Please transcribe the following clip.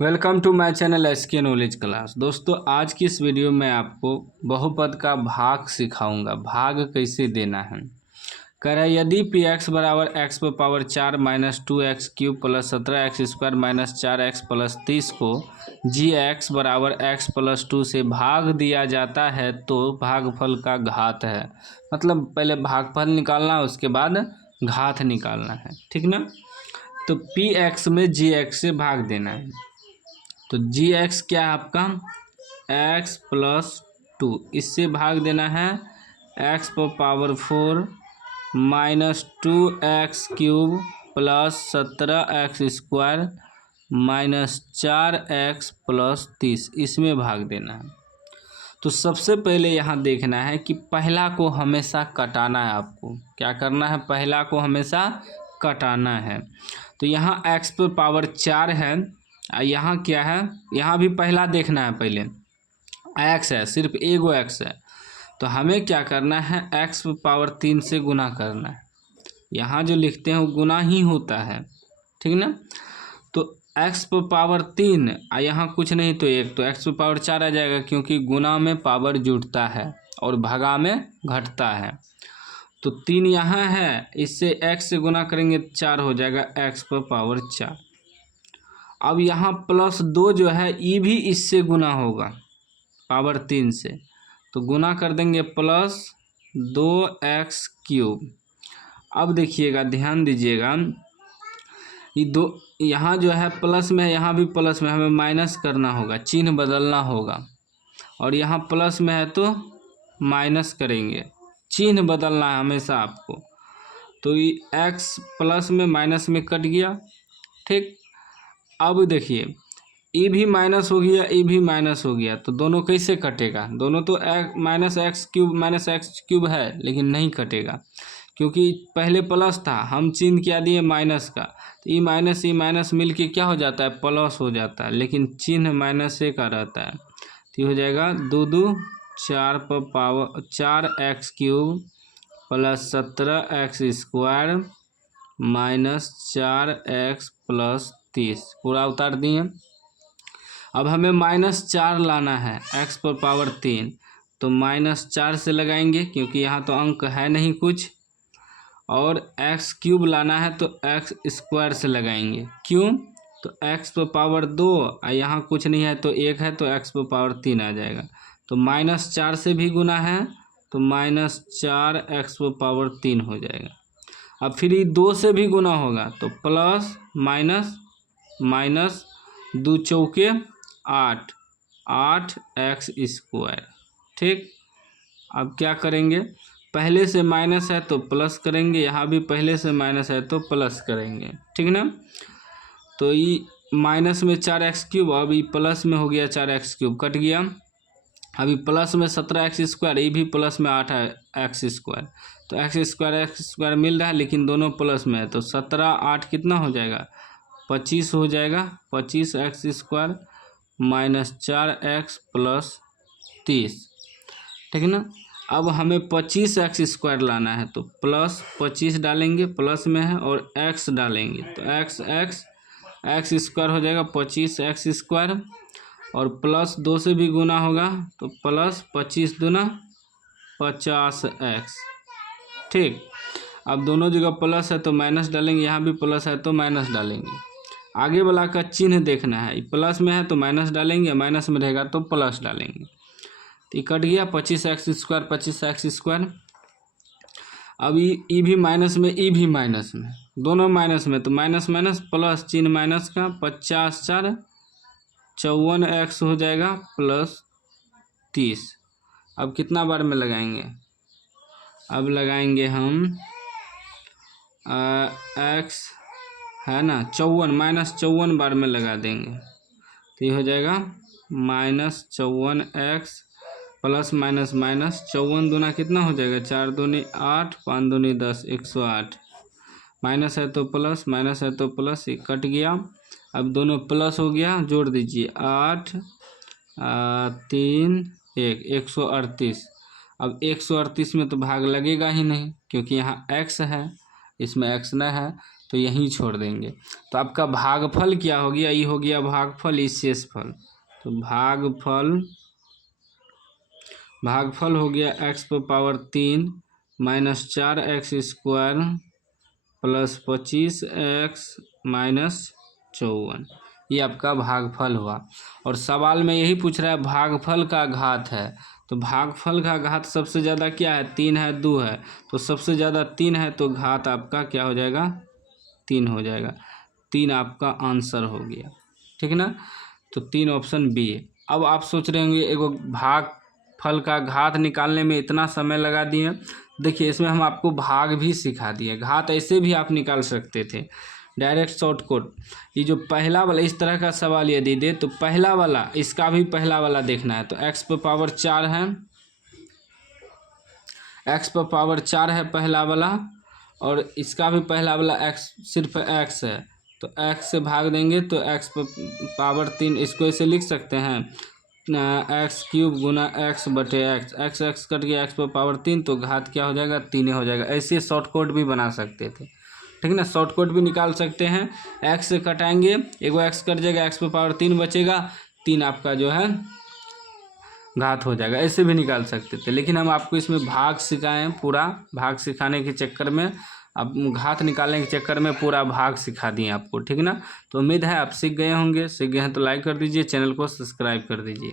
Welcome to my channel SK knowledge class. दोस्तों, आज की इस वीडियो में आपको बहुपद का भाग सिखाऊंगा। भाग कैसे देना है। कह रहा है यदि पी एक्स बराबर एक्स पर power 4 minus 2x cube plus 17x square minus 4x plus 30 को जी एक्स बराबर एक्स प्लस 2 से भाग दिया जाता है तो भागफल का घात है। मतलब पहले भागफल निकालना है, उसके बाद घात निकालना है, ठीक ना। तो पी एक्स में जी एक्स से भाग देना है। तो जी एक्स क्या है आपका, एक्स प्लस 2, इससे भाग देना है एक्स पर power 4 minus 2x cube plus 17x square minus 4x plus 30, इसमें भाग देना है। तो सबसे पहले यहाँ देखना है कि पहला को हमेशा कटाना है। आपको क्या करना है, पहला को हमेशा कटाना है। तो यहाँ x पर पावर 4 है, यहाँ क्या है, यहाँ भी पहला देखना है। पहले x है, सिर्फ एगो x है, तो हमें क्या करना है, x पर पावर 3 से गुना करना है। यहाँ जो लिखते हैं वो गुना ही होता है, ठीक ना। तो x पर पावर 3 यहाँ कुछ नहीं तो 1, तो x पर पावर 4 आ जाएगा, क्योंकि गुना में पावर जुड़ता है और भगा में घटता है। तो 3 यहाँ है, इससे x से गुना करेंगे 4 हो जाएगा x पर पावर 4। अब यहाँ प्लस 2 जो है ये भी इससे गुना होगा पावर 3 से, तो गुना कर देंगे प्लस 2x क्यूब। अब देखिएगा, ध्यान दीजिएगा, ये दो यहाँ जो है प्लस में है, यहाँ भी प्लस में, हमें माइनस करना होगा, चिन्ह बदलना होगा। और यहाँ प्लस में है तो माइनस करेंगे, चिन्ह बदलना है हमेशा आपको। तो ये x प्लस में माइनस में कट गया, ठीक। अब देखिए ये भी माइनस हो गया, ये भी माइनस हो गया, तो दोनों कैसे कटेगा, दोनों तो माइनस एक्स क्यूब है, लेकिन नहीं कटेगा क्योंकि पहले प्लस था, हम चिन्ह क्या दिए माइनस का, तो ये माइनस मिल के क्या हो जाता है, प्लस हो जाता है, लेकिन चिन्ह माइनस से का रहता है। तो हो जाएगा 2 2 4 पर power 4x cube plus 17x square minus 4x plus 30, पूरा उतार दिए। अब हमें -4 लाना है x पर पावर 3, तो -4 से लगाएंगे क्योंकि यहाँ तो अंक है नहीं कुछ। और x क्यूब लाना है तो x स्क्वायर से लगाएंगे, क्यों, तो x पर पावर 2 यहाँ कुछ नहीं है तो 1 है, तो x पर पावर 3 आ जाएगा। तो -4 से भी गुना है तो -4x पर पावर 3 हो जाएगा। अब फिर ये 2 से भी गुना होगा तो प्लस माइनस 2 चौके 8x स्क्वायर, ठीक। अब क्या करेंगे, पहले से माइनस है तो प्लस करेंगे, यहाँ भी पहले से माइनस है तो प्लस करेंगे, ठीक ना। तो ये माइनस में 4x क्यूब, अब ये प्लस में हो गया 4x क्यूब, कट गया। अभी प्लस में 17x स्क्वायर, ये भी प्लस में 8x स्क्वायर, तो x स्क्वायर मिल रहा है, लेकिन दोनों प्लस में है, तो 17 8 कितना हो जाएगा, 25 हो जाएगा। 25x square minus 4x plus 30, ठीक है ना। अब हमें 25x स्क्वायर लाना है, तो प्लस 25 डालेंगे, प्लस में है, और x डालेंगे, तो x स्क्वायर हो जाएगा 25x स्क्वायर, और प्लस 2 से भी गुना होगा तो प्लस 25 दूना 50x, ठीक। अब दोनों जगह प्लस है तो माइनस डालेंगे, यहाँ भी प्लस है तो माइनस डालेंगे। आगे वाला का चिन्ह देखना है, प्लस में है तो माइनस डालेंगे, माइनस में रहेगा तो प्लस डालेंगे। तो ये कट गया 25x स्क्वायर। अब ये भी माइनस में, ये भी माइनस में, दोनों माइनस में, तो माइनस प्लस, चिन्ह माइनस का, 50 4 54x हो जाएगा प्लस 30। अब कितना बार में लगाएंगे, अब लगाएंगे हम x है ना 54, -54 बार में लगा देंगे, तो ये हो जाएगा -54x प्लस माइनस 54 दूना कितना हो जाएगा, 4 दूनी 8 5 दूनी 10 108, माइनस है तो प्लस, माइनस है तो प्लस, ये कट गया। अब दोनों प्लस हो गया, जोड़ दीजिए 8 3 1 138। अब 138 में तो भाग लगेगा ही नहीं, क्योंकि यहाँ x है, इसमें x न है, तो यहीं छोड़ देंगे। तो आपका भागफल क्या हो गया, ये हो गया भागफल, इस शेषफल। तो भागफल हो गया x पर power 3 minus 4x² plus 25x minus 54, ये आपका भागफल हुआ। और सवाल में यही पूछ रहा है भागफल का घात है, तो भागफल का घात सबसे ज़्यादा क्या है, 3 है 2 है, तो सबसे ज़्यादा 3 है, तो घात आपका क्या हो जाएगा, 3 हो जाएगा। 3 आपका आंसर हो गया, ठीक ना। तो 3 ऑप्शन बी है। अब आप सोच रहे होंगे एगो भागफल का घात निकालने में इतना समय लगा दिए। देखिए इसमें हम आपको भाग भी सिखा दिए, घात ऐसे भी आप निकाल सकते थे डायरेक्ट शॉर्टकट। ये जो पहला वाला इस तरह का सवाल यदि दे तो पहला वाला, इसका भी पहला वाला देखना है। तो x पर पावर 4 है, x पर पावर 4 है पहला वाला, और इसका भी पहला वाला x सिर्फ x है, तो x से भाग देंगे तो x पर पावर 3, इसको ऐसे लिख सकते हैं x³ गुना x बटे x, x कट गया, x पर पावर 3, तो घात क्या हो जाएगा, 3 हो जाएगा। ऐसे शॉर्टकट भी बना सकते थे, ठीक ना, शॉर्टकट भी निकाल सकते हैं। x से कटाएंगे, एगो x कट जाएगा, x पर पावर 3 बचेगा, 3 आपका जो है घात हो जाएगा, ऐसे भी निकाल सकते थे। लेकिन हम आपको इसमें भाग सिखाएं, पूरा भाग सिखाने के चक्कर में, अब घात निकालने के चक्कर में पूरा भाग सिखा दिए आपको, ठीक ना। तो उम्मीद है आप सीख गए होंगे, सीख गए हैं तो लाइक कर दीजिए, चैनल को सब्सक्राइब कर दीजिए।